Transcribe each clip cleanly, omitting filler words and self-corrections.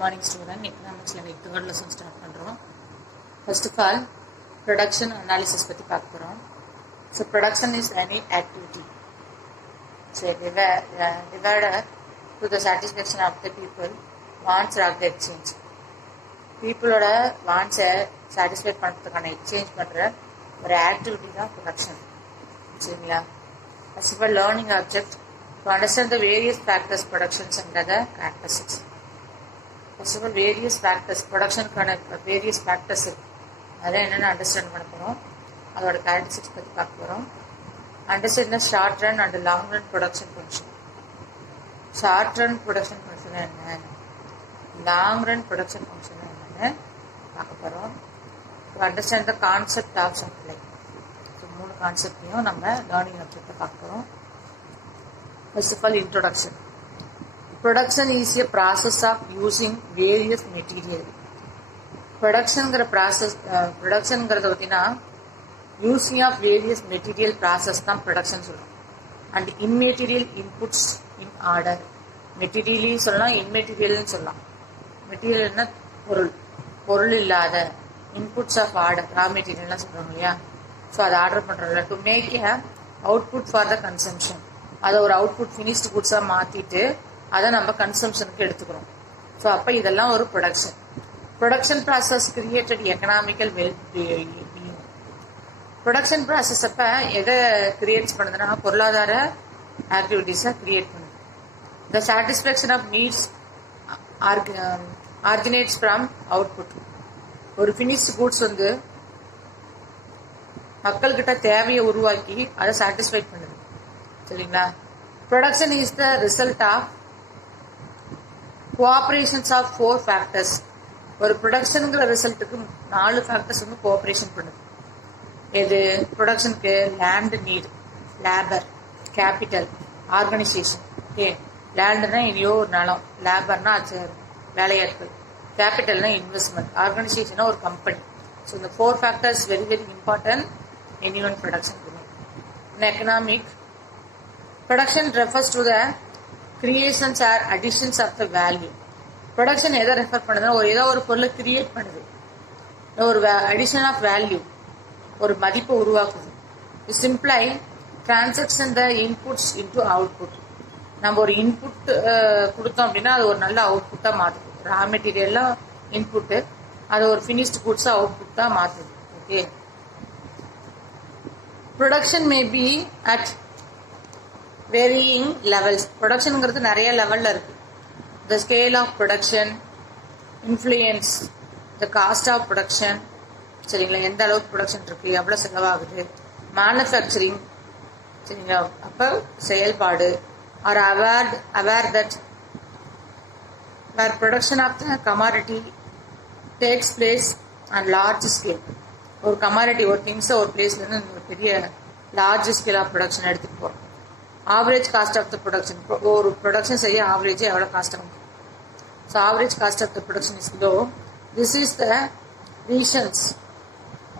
morning student. Economics la third lesson start பண்றோம். First of all, production analysis பத்தி பார்க்க போறோம். So production is any activity. So divided to the satisfaction of the people wants or the exchange. People ஓட wants satisfy பண்றதுக்கான exchange பண்ற ஒரு activity தான் production. சரிங்களா? As for learning object to understand the various factors productions under the characteristics. First of all, various factors production கான various factors அதெல்லாம் என்னென்ன understand பண்ண போகிறோம், அதோட கேரக்டரிஸ்டிக்ஸ் பற்றி பார்க்க போகிறோம். Understand the short run and long run production function. Short run production function என்ன, லாங் ரன் ப்ரொடக்ஷன் ஃபங்க்ஷன் என்னன்னு பார்க்க போகிறோம். To understand the concept of supply. So 3 கான்செப்டையும் நம்ம லேர்னிங் ஆப்ஜெக்டை பார்க்க போகிறோம். First of all, introduction. Production is a process of using various material. Productionங்கிற process, productionங்கிறத பார்த்தீங்கன்னா using of various material process தான் production சொல்லுவோம். And immaterial inputs in order. Materially சொல்லலாம், immaterialனு சொல்லலாம். மெட்டீரியல்னா பொருள் இல்லாத இன்புட்ஸ் ஆஃப் ஆர்டர், ரா மெட்டீரியல்லாம் சொல்கிறோம் இல்லையா. ஸோ அதை ஆர்டர் பண்ணுறோம்ல, to make a output for the consumption. அதை ஒரு அவுட்புட் ஃபினிஷ்டு குட்ஸாக மாற்றிட்டு அதை நம்ம கன்சம்ஷனுக்கு எடுத்துக்கிறோம். ஸோ அப்போ இதெல்லாம் ஒரு production. Production process created economical wellbeing. Production process அப்போ எதை கிரியேட்ஸ் பண்ணுதுன்னா பொருளாதார ஆக்டிவிட்டீஸை கிரியேட் பண்ணுது. The satisfaction of needs originates from output. ஒரு ஃபினிஷ்டு குட்ஸ் வந்து மக்கள்கிட்ட தேவையை உருவாக்கி அதை சாட்டிஸ்ஃபை பண்ணுது. சரிங்களா? Production is the result of cooperations of 4 factors. ஒரு ப்ரொடக்ஷனுங்கிற ரிசல்ட்டுக்கு 4 ஃபேக்டர்ஸ் வந்து கோஆப்ரேஷன் பண்ணுது. எது ப்ரொடக்ஷனுக்கு? Land need, labour, capital, organisation. Okay, லேண்டுனா எங்கேயோ ஒரு நிலம், லேபர்னா அது வேலையாட்கள், கேபிட்டல்னா இன்வெஸ்ட்மெண்ட், ஆர்கனைசேஷனா ஒரு கம்பெனி. ஸோ இந்த 4 factors very very important in even production. In economic, production refers to the creations or additions of the value. Production எதை ரெஃபர் பண்ணுதுன்னா ஏதோ ஒரு பொருளை கிரியேட் பண்ணுது, ஒரு அடிஷன் ஆஃப் வேல்யூ, ஒரு மதிப்பை உருவாக்குது. சிம்பிளை டிரான்சாக்ஷன் த இன்புட்ஸ் இன்டு அவுட்புட். நம்ம ஒரு இன்புட் கொடுத்தோம் அப்படின்னா அது ஒரு நல்ல அவுட்புட்டாக மாற்றுது. ரா மெட்டீரியல்லாம் இன்புட்டு, அதை ஒரு ஃபினிஷ்டு குட்ஸாக அவுட்புட்டாக மாற்றுது. Okay, production may be at varying levels. ப்ரொடக்ஷனுங்கிறது நிறைய லெவலில் இருக்குது. The scale of production, influence, the cost of production. சரிங்களா? எந்த அளவுக்கு ப்ரொடக்ஷன் இருக்குது, எவ்வளோ செலவாகுது. மேனுஃபேக்சரிங். சரிங்களா? அப்போ செயல்பாடு. Are aware that where production of the commodity takes place and large scale. ஒரு கமாடிட்டி, ஒரு திங்ஸை ஒரு பிளேஸ்லேருந்து ஒரு பெரிய லார்ஜ் ஸ்கேல் ஆஃப் ப்ரொடக்ஷன் எடுத்துகிட்டு போகிறோம். Average cost of the production. ஒரு ப்ரொடக்ஷன் செய்ய ஆவரேஜ் எவ்வளோ காஸ்ட் ஆகும். So average cost of the production is low. This is the reasons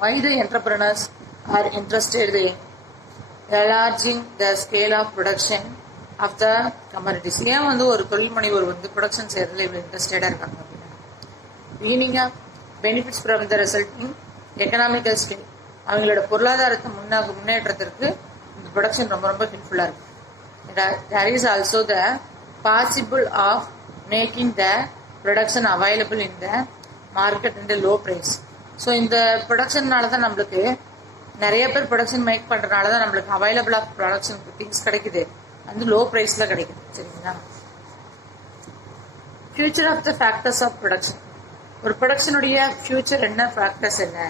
why the entrepreneurs are interested in enlarging the scale of production of the commodities. ஏன் வந்து ஒரு தொழில் முனைவோர் வந்து ப்ரொடக்ஷன் செய்யறதுல இவ்வளோ இன்ட்ரெஸ்டடாக இருக்காங்க அப்படின்னா, meaning of benefits from the resulting economical scale. அவங்களோட பொருளாதாரத்தை முன்னேற்றத்திற்கு இந்த ப்ரொடக்ஷன் ரொம்ப ரொம்ப ஹெல்ப்ஃபுல்லாக இருக்குது. There is also the possible of making the production available in the market in the low price. So இந்த ப்ரொடக்ஷன்னால தான் நம்மளுக்கு நிறைய பேர் ப்ரொடக்ஷன் மேக் பண்ணுறதுனால தான் நம்மளுக்கு அவைலபிள் ஆஃப் ப்ரொடக்ஷன் திங்ஸ் கிடைக்குது, வந்து லோ ப்ரைஸில் கிடைக்குது. சரிங்களா? Future of the factors of production. ஒரு ப்ரொடக்ஷனுடைய ஃபியூச்சர் என்ன, ஃபேக்டர்ஸ் என்ன?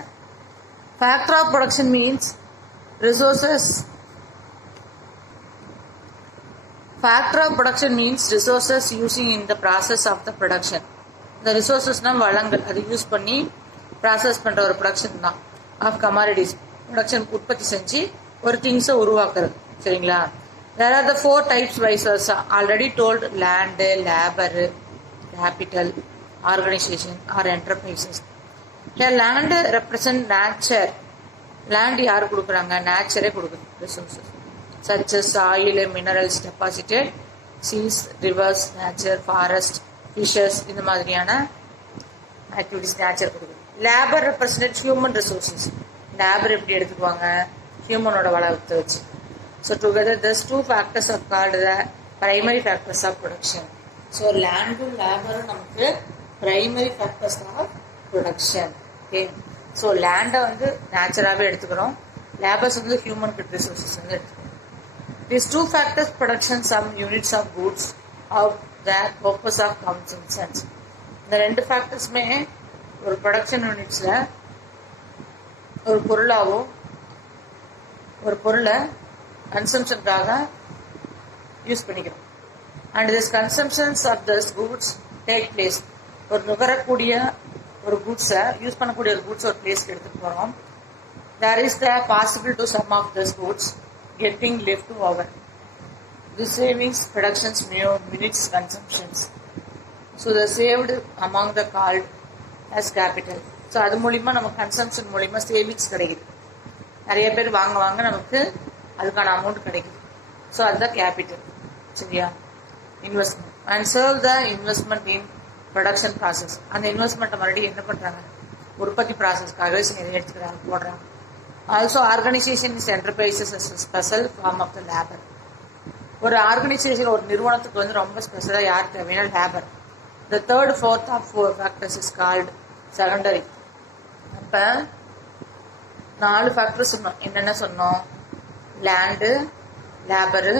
Factor of production means resources. Factor of production means resources using in the process of the production. The resources na வளங்கள், அது யூஸ் பண்ணி ப்ராசஸ் பண்ணுற ஒரு ப்ரொடக்ஷன் தான் ஆஃப் கமாடிட்டிஸ். ப்ரொடக்ஷன் உற்பத்தி செஞ்சு ஒரு திங்ஸை உருவாக்குறது. சரிங்களா? There are the 4 types by versa already told: land, labor, capital, organization or enterprises. The land represent nature. Land யார் கொடுக்குறாங்க? நேச்சரே கொடுக்குது resources such as soil, minerals deposited, seas, rivers, nature, forest, fishes இந்த மாதிரியான ஆக்டிவிட்டிஸ் நேச்சர் கொடுக்குது. Labour represent human resources. Labour எப்படி எடுத்துக்குவாங்க, ஹியூமனோட வளத்தை வச்சு. So together this two factors are called the primary factors of production. So லேண்டும் லேபரும் நமக்கு primary factors of production. Okay, so லேண்டை வந்து நேச்சராகவே எடுத்துக்கிறோம், லேபர்ஸ் வந்து ஹியூமன் ரிசோர்ஸஸ் வந்து எடுத்துக்கிறோம். These two factors production some units of goods of their purpose of consumption. இந்த ரெண்டு ஃபேக்டர்ஸுமே ஒரு ப்ரொடக்ஷன் யூனிட்ஸில் ஒரு பொருளாவோ ஒரு பொருளை கன்சம்ஷனுக்காக யூஸ் பண்ணிக்கிறோம். And this consumptions of this goods take place. ஒரு நுகரக்கூடிய ஒரு குட்ஸை யூஸ் பண்ணக்கூடிய ஒரு குட்ஸ் ஒரு பிளேஸ்க்கு எடுத்துகிட்டு போகிறோம். There is the possible to some of this goods getting left over. This savings productions minutes consumptions. So the saved among the called as capital. So அது மூலிமா நம்ம கன்சம்ஷன் மூலிமா சேவிங்ஸ் கிடைக்குது. நிறைய பேர் வாங்க நமக்கு அதுக்கான அமௌண்ட் கிடைக்குது. ஸோ அதுதான் கேபிட்டல். சரியா? Investment and serve the investment in production process. அந்த இன்வெஸ்ட்மெண்ட்டை மறுபடியும் என்ன பண்ணுறாங்க, உற்பத்தி ப்ராசஸ்க்காகவே எடுத்துக்கிறாங்க, போடுறாங்க. Also, organization is enterprises as a special form of the labor. ஒரு ஆர்கனைசேஷன் ஒரு நிறுவனத்துக்கு வந்து ரொம்ப ஸ்பெஷலாக யார் தேவையான labour. The third, fourth of four factors is called secondary. அப்போ 4 ஃபேக்டர்ஸ் சொன்னோம். என்னென்ன சொன்னோம்? Land, labour,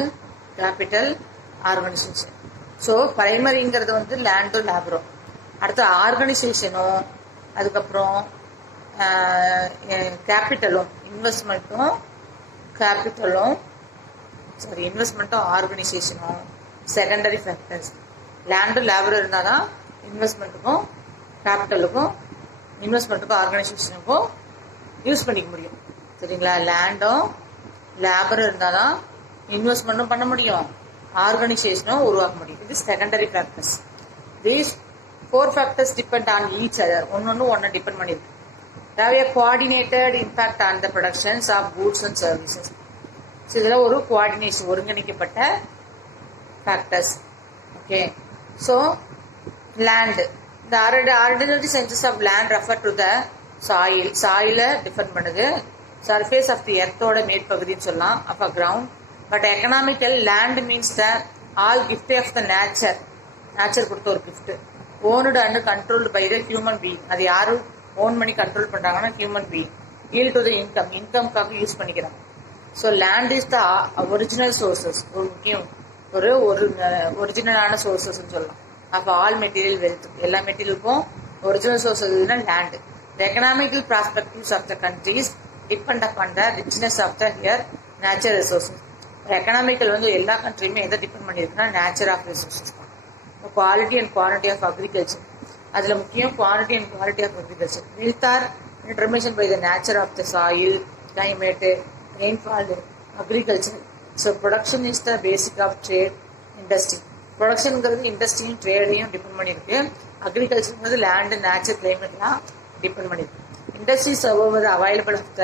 capital, organisation. So பிரைமரிங்கிறது வந்து லேண்டும் லேபரும், அடுத்து ஆர்கனைசேஷனும், அதுக்கப்புறம் கேபிட்டலும் இன்வெஸ்ட்மெண்ட்டும் ஆர்கனைசேஷனும் செகண்டரி ஃபேக்டர்ஸ். லேண்டும் லேபரும் இருந்தால் தான் இன்வெஸ்ட்மெண்ட்டுக்கும் கேபிட்டலுக்கும் ஆர்கனைசேஷனுக்கும் யூஸ் பண்ணிக்க முடியும். சரிங்களா? லேண்டும் லேபரும் இருந்தால் தான் இன்வெஸ்ட்மெண்ட்டும் பண்ண முடியும், ஆர்கனைசேஷனும் உருவாக்க முடியும். இது secondary factors. These 4 factors depend on each other. ஒன்று டிபெண்ட் பண்ணியிருக்கு. Have a coordinated impact on the productions of goods and services. So இதெல்லாம் ஒரு கோஆர்டினேஷன், ஒருங்கிணைக்கப்பட்ட factors. Okay, so land, the ordinary senses of land refer to the soil. சாயிலை define பண்ணுது. Surface of the எர்த்தோட மேற்பகுதின்னு சொல்லலாம், of a ground. But economical land means the all gift of the nature கொடுத்த ஒரு gift. Owned and controlled by the human being. அது யாரும் own பண்ணி கண்ட்ரோல் பண்ணுறாங்கன்னா human being. Yield to the இன்கம்காக யூஸ் பண்ணிக்கிறாங்க. So land is the original sources. ஒரு முக்கியம் ஒரு ஒரிஜினலான சோர்சஸ்ன்னு சொல்லலாம். அப்போ ஆல் மெட்டீரியல் வெல்த், எல்லா மெட்டீரியலுக்கும் original sources land. The economical prospectives of the countries depend upon the richness of the here nature resources. Economical வந்து எல்லா கண்ட்ரியுமே எதை டிபெண்ட் பண்ணியிருக்குன்னா நேச்சர் ஆஃப் ரிசோர்சஸ் தான். Quality and quantity of agriculture, அதில் முக்கியம் quantity and quality of agriculture. Wealth are determination by the nature of the soil, climate, rainfall, agriculture. So production is the basic of trade, industry. ப்ரொடக்ஷனுங்கிறது இண்டஸ்ட்ரியும் ட்ரேடையும் depend பண்ணியிருக்கு. அக்ரிகல்ச்சருங்கிறது land, nature, கிளைமேட்லாம் depend பண்ணியிருக்கு. Industries over available of the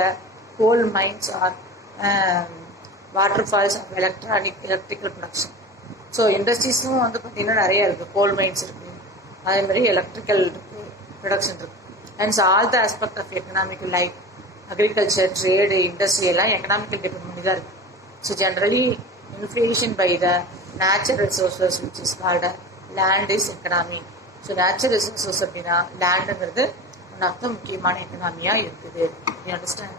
coal mines or waterfalls of electrical production. So இண்டஸ்ட்ரீஸும் வந்து பார்த்திங்கன்னா நிறைய இருக்குது. கோல் மைன்ஸ் இருக்குது, அதே மாதிரி எலக்ட்ரிக்கல் இருக்குது, ப்ரொடக்ஷன் இருக்குது. And all the aspect of economical life, agriculture, trade, industry எல்லாம் எக்கனாமிக்கல் டிபெண்ட் பண்ணி தான் இருக்குது. So generally inflation by the natural resources which is called land is economy. So natural resources அப்படின்னா லேண்டுங்கிறது ஒன் ஆஃப் த முக்கியமான எக்கனாமியாக இருக்குது. You understand?